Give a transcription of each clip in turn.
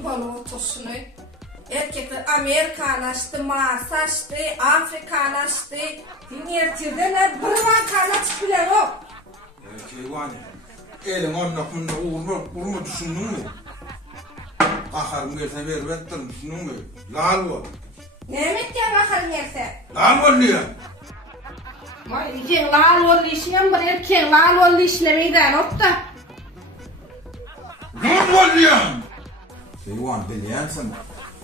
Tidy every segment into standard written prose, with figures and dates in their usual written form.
gün bolup oturşunu. Erkekler Amerikanlaştı, Marslaştı, Afrikanlaştı. Dinlertirden bir vankana çıkılar o. Keyvani, elin onnakında uğurma düşündün mü? Kaharım gelse vervettim, düşündün mü? Lal bol. Ne emekken bakalım gelse? Lal bol diyor. Erken lal bol işleyen bir erken lal bol işlemeyden opta. Lal bol diyor. Keyvan, bilyensin mi?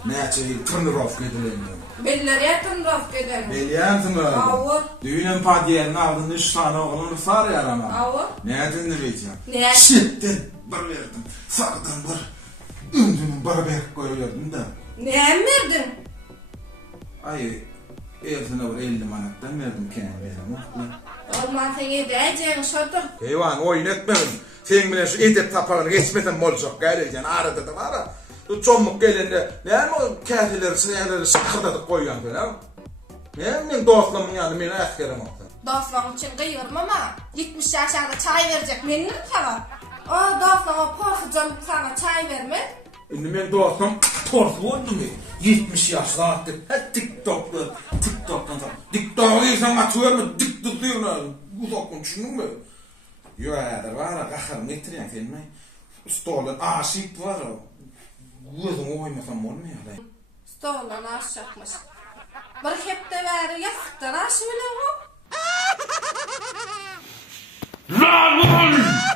Neçe yıl tırnıraf gidilen Bellere tınraf gidelim. Bilyensin mi? Avur. Düğünün patiyenin aldığında 3 tane oğlunu sar yarama. Avur. Ne dinleyeceğim? Ne? Şitten bir verdim. Sağdan bir ümdünün beraber koyuyordum da. Ne verdin? Ay, ersine bir 50 manattan verdim kendime. Olman seni diyeceğin şudur. Eyvan oyun etmem. Sen bile şu edet taparını geçmeden olacak geleceksin. Arada da var ha. Çomuk gelende ne mi o kâfileri sıraları sıkırdadık koyuyan falan. Ne mi dostlamın yanı beni askerim oldu. Dostlam için kıyırım ama 70 yaşında çay verecek memnun sana. O dostlama porsucan sana çay verme. Şimdi ben dostum torsu oldu mu? 70 yaşlı artık. Hep TikTok'tan sonra. TikTok'u insan atıyor mu? TikTok'u uzakın düşündün mü? Yok ya var ya kakarım getiriyen kendime. Stolan aşık var o. Gözüm oymasam olmuyor ya. Stolan aşıkmış. Bir hep de var yastıktan aşık bile o. Lan!